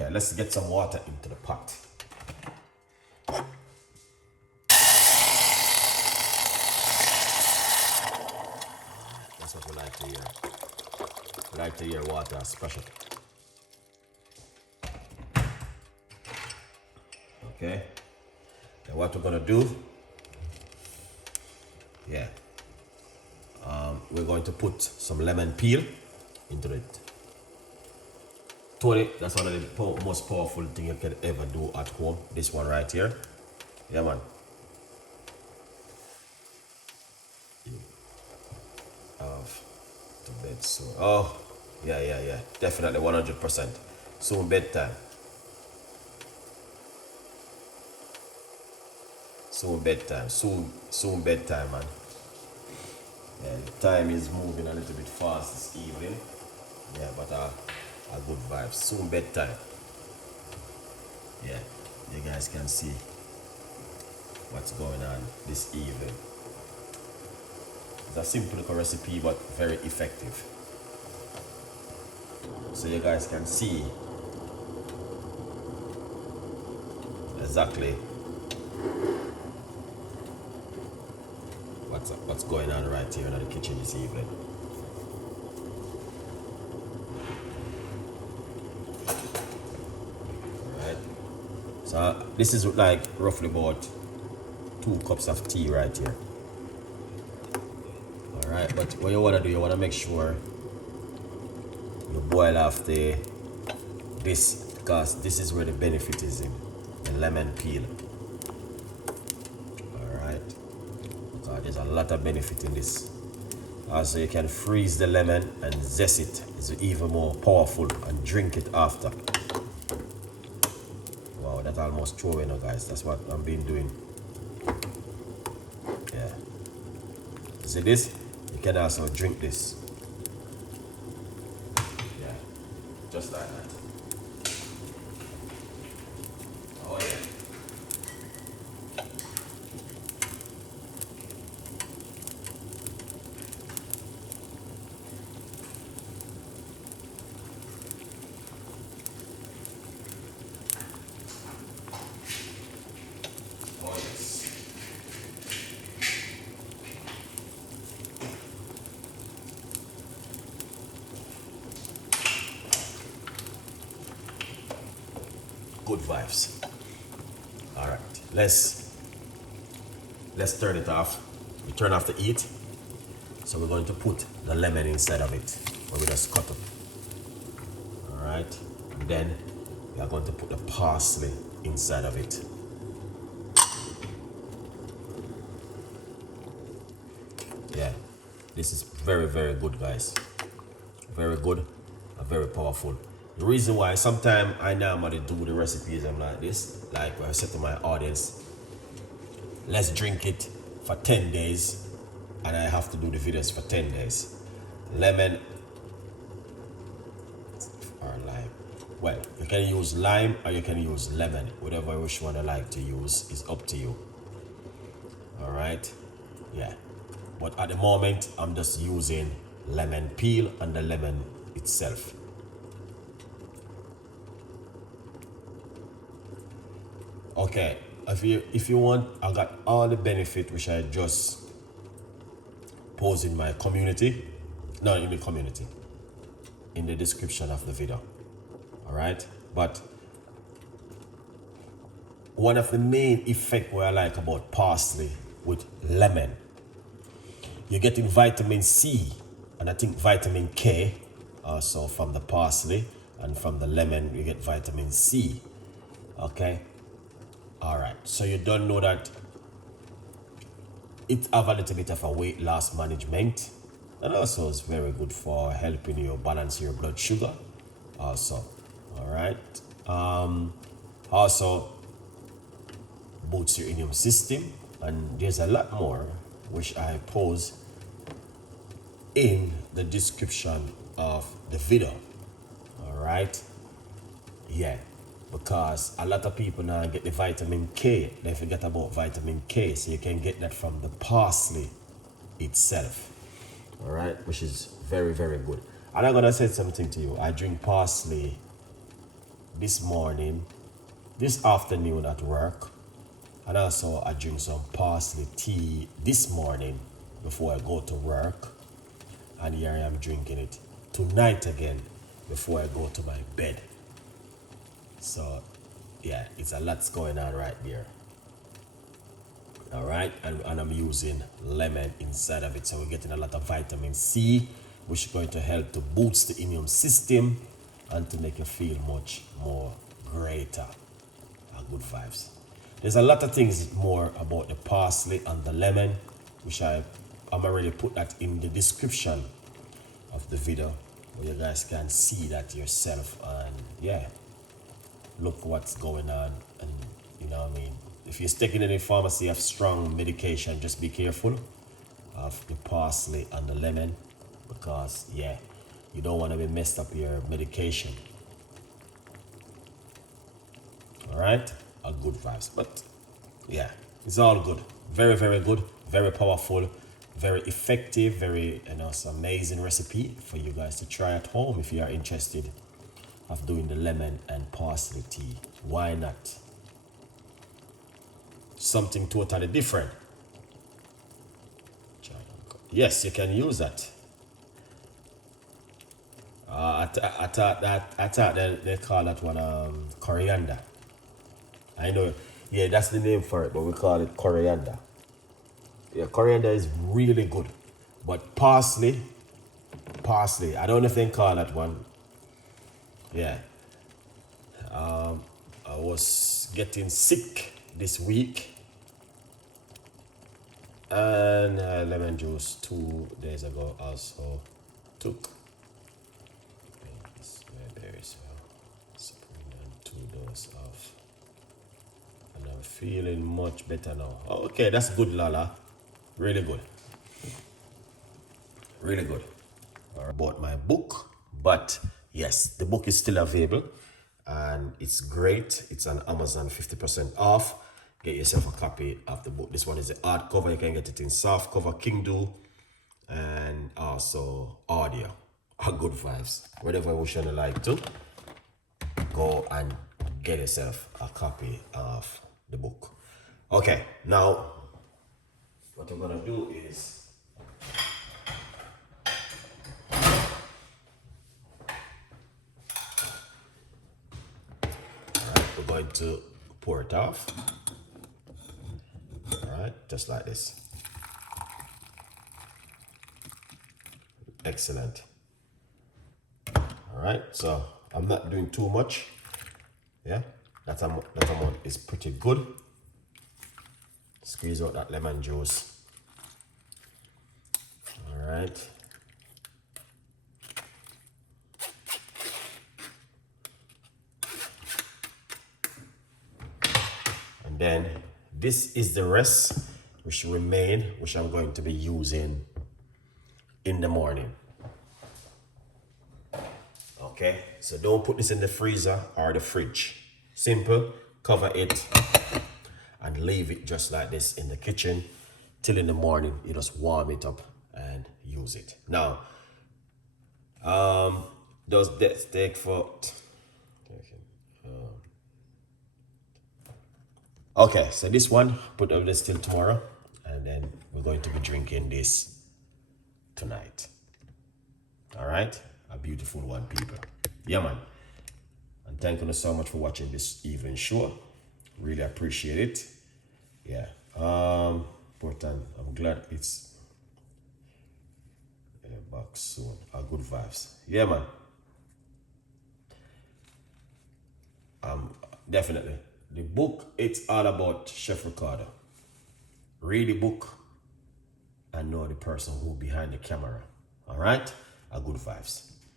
Okay, let's get some water into the pot. That's what we like to hear. We like to hear water splash it. Okay. And what we're gonna do, we're going to put some lemon peel into it. Totally, that's one of the most powerful thing you can ever do at home. This one right here. Yeah, man. Off to bed soon. Oh, yeah. Definitely 100%. Soon bedtime. Soon bedtime. Soon bedtime, man. Yeah, the time is moving a little bit fast this evening. Yeah, but a good vibe. Soon bedtime. Yeah, you guys can see what's going on this evening. It's a simple little recipe, but very effective. So you guys can see exactly what's going on right here in the kitchen this evening. Alright. So this is like roughly about 2 cups of tea right here. Alright, but what you wanna do, you wanna make sure you boil off this, because this is where the benefit is in the lemon peel. Alright. There's a lot of benefit in this. Also, you can freeze the lemon and zest it. It's even more powerful, and drink it after. Wow, that's almost throwing, guys. That's what I've been doing. Yeah. See this? You can also drink this. Yeah. Just like that. Oh yeah. Good vibes. All right, let's turn it off. We turn off the heat. So we're going to put the lemon inside of it, where we just cut it. All right, and then we are going to put the parsley inside of it. Yeah, this is very, very good, guys. Very good and very powerful. The reason why sometimes I normally do the recipes I'm like this, like when I said to my audience, let's drink it for 10 days, and I have to do the videos for 10 days. Lemon or lime. Well, you can use lime or you can use lemon. Whatever which one I like to use is up to you. All right, yeah. But at the moment, I'm just using lemon peel and the lemon itself. Okay, if you want, I got all the benefit which I just post in my community, not in the community, in the description of the video. All right, but one of the main effects what I like about parsley with lemon, you're getting vitamin C, and I think vitamin K also from the parsley, and from the lemon you get vitamin C. Okay. All right, so you don't know that it have a little bit of a weight loss management, and also it's very good for helping you balance your blood sugar also. All right, also boosts your immune system, and there's a lot more which I post in the description of the video. All right, yeah. Because a lot of people now get the vitamin K. They forget about vitamin K. So you can get that from the parsley itself. All right, which is very, very good. And I'm gonna say something to you. I drink parsley this morning, this afternoon at work, and also I drink some parsley tea this morning before I go to work, and here I am drinking it tonight again before I go to my bed. So yeah, it's a lot's going on right there. All right, and I'm using lemon inside of it, so we're getting a lot of vitamin C, which is going to help to boost the immune system and to make you feel much more greater. Good vibes. There's a lot of things more about the parsley and the lemon, which I'm already put that in the description of the video, where you guys can see that yourself, and yeah, look what's going on. And you know what I mean, if you're taking any pharmacy of strong medication, just be careful of the parsley and the lemon, because yeah, you don't want to be messed up your medication. All right, a good vibes. But yeah, it's all good. Very, very good, very powerful, very effective, very, it's an amazing recipe for you guys to try at home if you are interested of doing the lemon and parsley tea. Why not? Something totally different. Yes, you can use that. I thought they call that one coriander. I know, yeah, that's the name for it, but we call it coriander. Yeah, coriander is really good. But parsley, I don't know if they call that one. Yeah. I was getting sick this week. And lemon juice 2 days ago also took. Berries, supplement 2 doses of. And I'm feeling much better now. Okay, that's good, Lala. Really good. Really good. I bought my book, but yes, the book is still available and it's great. It's on Amazon, 50% off. Get yourself a copy of the book. This one is the hardcover. You can get it in soft cover, Kindle, and also audio. Good vibes. Whatever you should like to, go and get yourself a copy of the book. Okay, now what I'm gonna do is we're going to pour it off. All right, just like this. Excellent. All right, so I'm not doing too much. Yeah, that amount is pretty good. Squeeze out that lemon juice. All right. And then this is the rest which remain, which I'm going to be using in the morning. Okay, so don't put this in the freezer or the fridge. Simple, cover it and leave it just like this in the kitchen till in the morning. You just warm it up and use it. Now, does that take for? Okay, so this one, put up this till tomorrow, and then we're going to be drinking this tonight. All right, a beautiful one, people. Yeah, man. And thank you so much for watching this evening show. Really appreciate it. Yeah. Important. I'm glad it's back soon. Good vibes. Yeah, man. Definitely. The book, it's all about Chef Ricardo. Read the book and know the person who behind the camera. All right? Good vibes.